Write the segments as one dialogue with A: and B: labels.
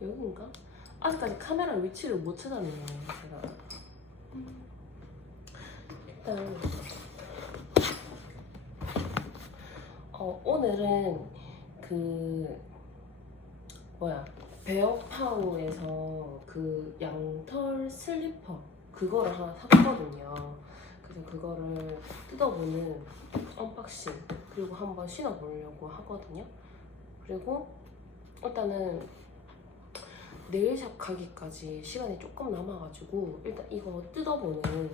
A: 여긴가? 아직까지 카메라 위치를 못 찾았네요. 제가. 음. 일단 어, 오늘은 그 뭐야 베어파우에서 그 양털 슬리퍼 그거를 하나 샀거든요. 그래서 그거를 뜯어보는 언박싱 그리고 한번 신어보려고 하거든요. 그리고 일단은 네일샵 가기까지 시간이 조금 남아가지고 일단 이거 뜯어보는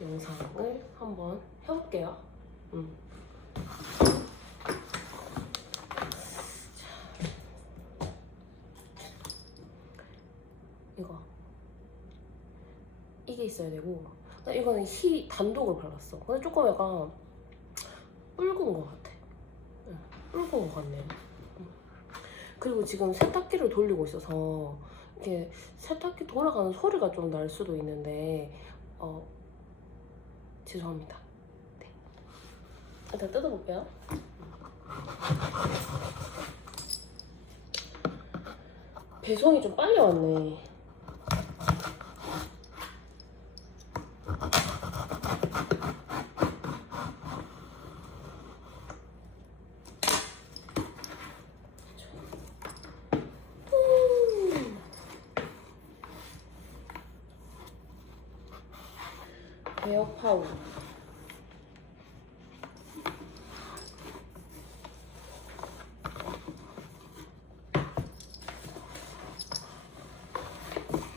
A: 영상을 한번 해볼게요. 음. 이거 이게 있어야 되고 나 이거는 희 단독을 발랐어. 근데 조금 약간 붉은 것 같아. 응, 붉은 것 같네요. 응. 그리고 지금 세탁기를 돌리고 있어서 이게 세탁기 돌아가는 소리가 좀 날 수도 있는데 어 죄송합니다. 네. 일단 뜯어볼게요. 배송이 좀 빨리 왔네. 음. 에어 파워.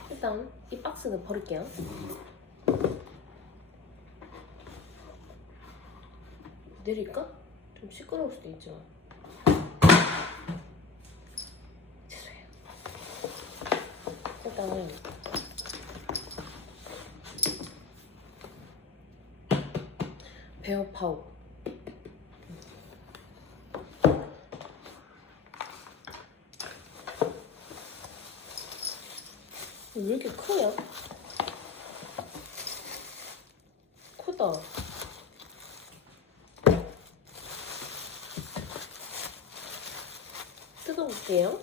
A: 일단 이 박스는 버릴게요. 내릴까? 좀 시끄러울 수도 있지만. 죄송해요. 일단 은 베어파우. 왜 이렇게 크냐? 크다. 뜯어볼게요.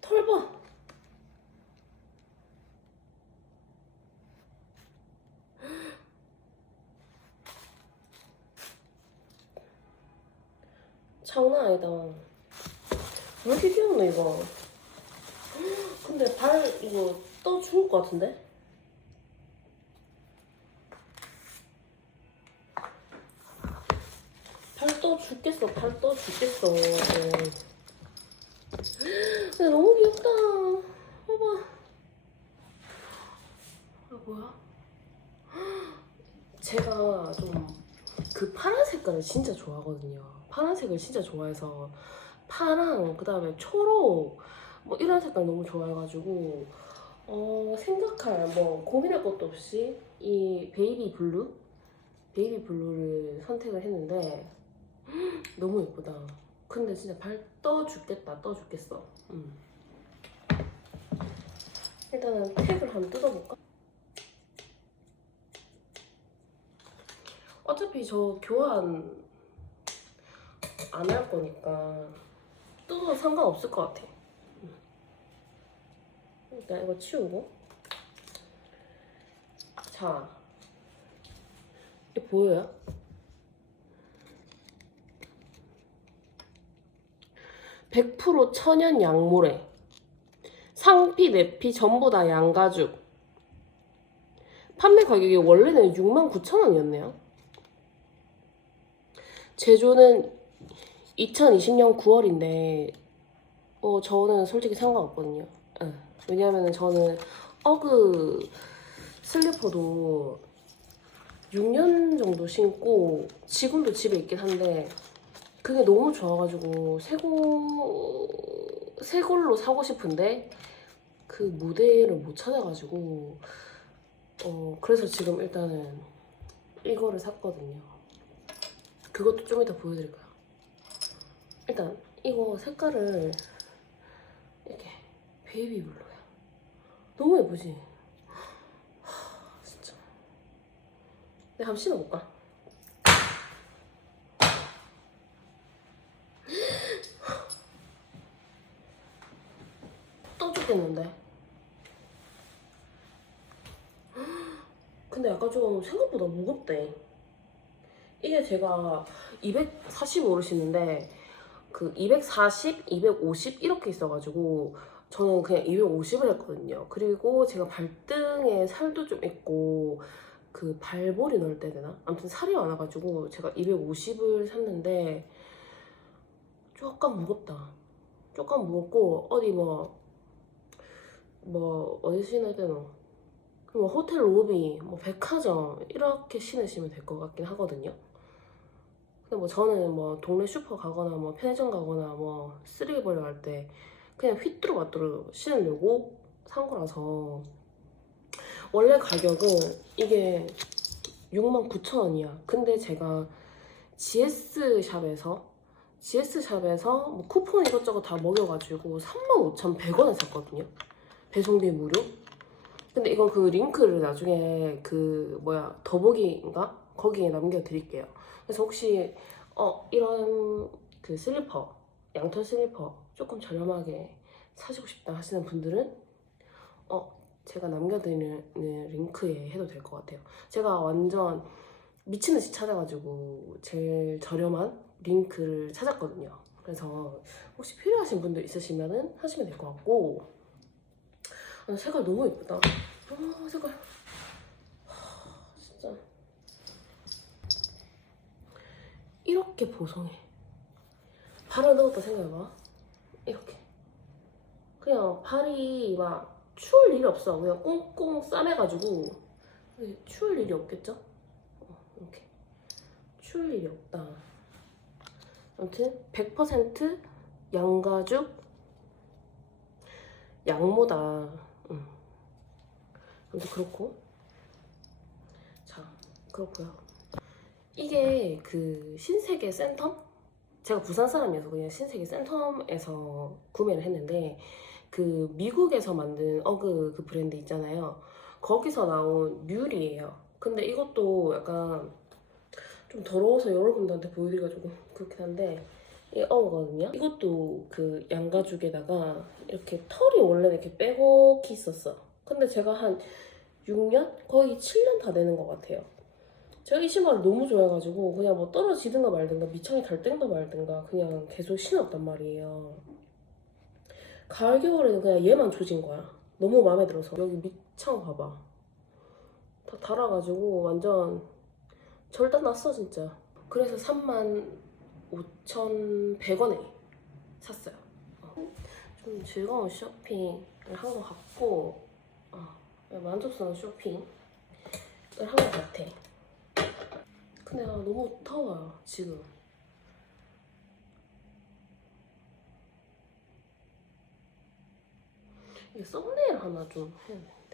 A: 털 봐. 장난 아니다. 왜 이렇게 귀엽노 이거? 근데 발 이거 떠 죽을 것 같은데? 발 떠 죽겠어. 발 떠 죽겠어. 근데 너무 귀엽다. 봐봐. 아 뭐야? 제가 좀 그 파란 색깔을 진짜 좋아하거든요. 파란색을 진짜 좋아해서 파랑 그다음에 초록 뭐 이런 색깔 너무 좋아해가지고 어 생각할 뭐 고민할 것도 없이 이 베이비 블루 베이비 블루를 선택을 했는데 너무 예쁘다. 근데 진짜 발 떠 죽겠다 떠 죽겠어. 음. 일단은 팩을 한번 뜯어볼까? 어차피 저 교환 안 할 거니까 뜯어도 상관없을 것 같아. 음. 일단 이거 치우고. 자. 이게 보여요? (100%) 천연 양모래 상피 내피 전부 다 양가죽 판매 가격이 원래는 69,000원이었네요 제조는 2020년 9월인데 어 저는 솔직히 상관없거든요. 예. 왜냐면은 저는 어그 슬리퍼도 6년 정도 신고 지금도 집에 있긴 한데 그게 너무 좋아가지고 새고 새 걸로 사고 싶은데 그 모델을 못 찾아가지고 어 그래서 지금 일단은 이거를 샀거든요. 그것도 좀 이따 보여드릴 거야. 일단 이거 색깔을 이렇게 베이비 블루야. 너무 예쁘지? 하, 진짜. 내가 한번 신어볼까? 또 죽겠는데? 근데 약간 좀 생각보다 무겁대. 이게 제가 245를 신는데 그 240, 250 이렇게 있어가지고 저는 그냥 250을 했거든요. 그리고 제가 발등에 살도 좀 있고 그 발볼이 넣을 때 되나? 아무튼 살이 많아가지고 제가 250을 샀는데 조금 무겁다. 조금 무겁고 어디 뭐 뭐 어디 신을 때는 뭐 호텔 로비, 뭐 백화점 이렇게 신으시면 될 것 같긴 하거든요. 근데 뭐 저는 뭐 동네 슈퍼 가거나 뭐 편의점 가거나 뭐 쓰레기 버리러 갈때 그냥 휘뚜루 마뚜루 신으려고 산 거라서 원래 가격은 이게 69,000원이야. 근데 제가 GS 샵에서 GS 샵에서 뭐 쿠폰 이것저것 다 먹여가지고 35,100원에 샀거든요. 배송비 무료. 근데 이거 그 링크를 나중에 그 뭐야 더보기인가 거기에 남겨드릴게요. 그래서 혹시 어 이런 그 슬리퍼 양털 슬리퍼 조금 저렴하게 사시고 싶다 하시는 분들은 어 제가 남겨드리는 링크에 해도 될 것 같아요. 제가 완전 미친 듯이 찾아가지고 제일 저렴한 링크를 찾았거든요. 그래서 혹시 필요하신 분들 있으시면은 하시면 될 것 같고 아, 색깔 너무 예쁘다. 아 색깔 하, 진짜 이렇게 보송해. 발을 넣었다 생각해봐. 이렇게. 그냥 발이 막 추울 일이 없어. 그냥 꽁꽁 싸매가지고 추울 일이 없겠죠? 어, 이렇게 추울 일이 없다. 아무튼 100% 양가죽 양모다. 음. 아무튼 그렇고 자 그렇고요. 이게 그 신세계 센텀? 제가 부산 사람이어서 그냥 신세계 센텀에서 구매를 했는데 그 미국에서 만든 어그 그 브랜드 있잖아요. 거기서 나온 뮬이에요. 근데 이것도 약간 좀 더러워서 여러분들한테 보여드리기가 조금 그렇긴 한데 이 어거든요. 이것도 그 양가죽에다가 이렇게 털이 원래 이렇게 빼곡히 있었어. 근데 제가 한 6년? 거의 7년 다 되는 것 같아요. 제가 이 신발을 너무 좋아해가지고 그냥 뭐 떨어지든가 말든가 미창이 달 땡가 말든가 그냥 계속 신었단 말이에요. 가을 겨울에는 그냥 얘만 조진 거야. 너무 마음에 들어서 여기 밑창 봐봐. 다 달아가지고 완전 절단 났어 진짜. 그래서 35,100원에 샀어요. 어. 좀 즐거운 쇼핑을 한 것 같고 어, 만족스러운 쇼핑을 한 것 같아. 근데 나 너무 더워요 지금. 이게 썸네일 하나 좀 해야 돼.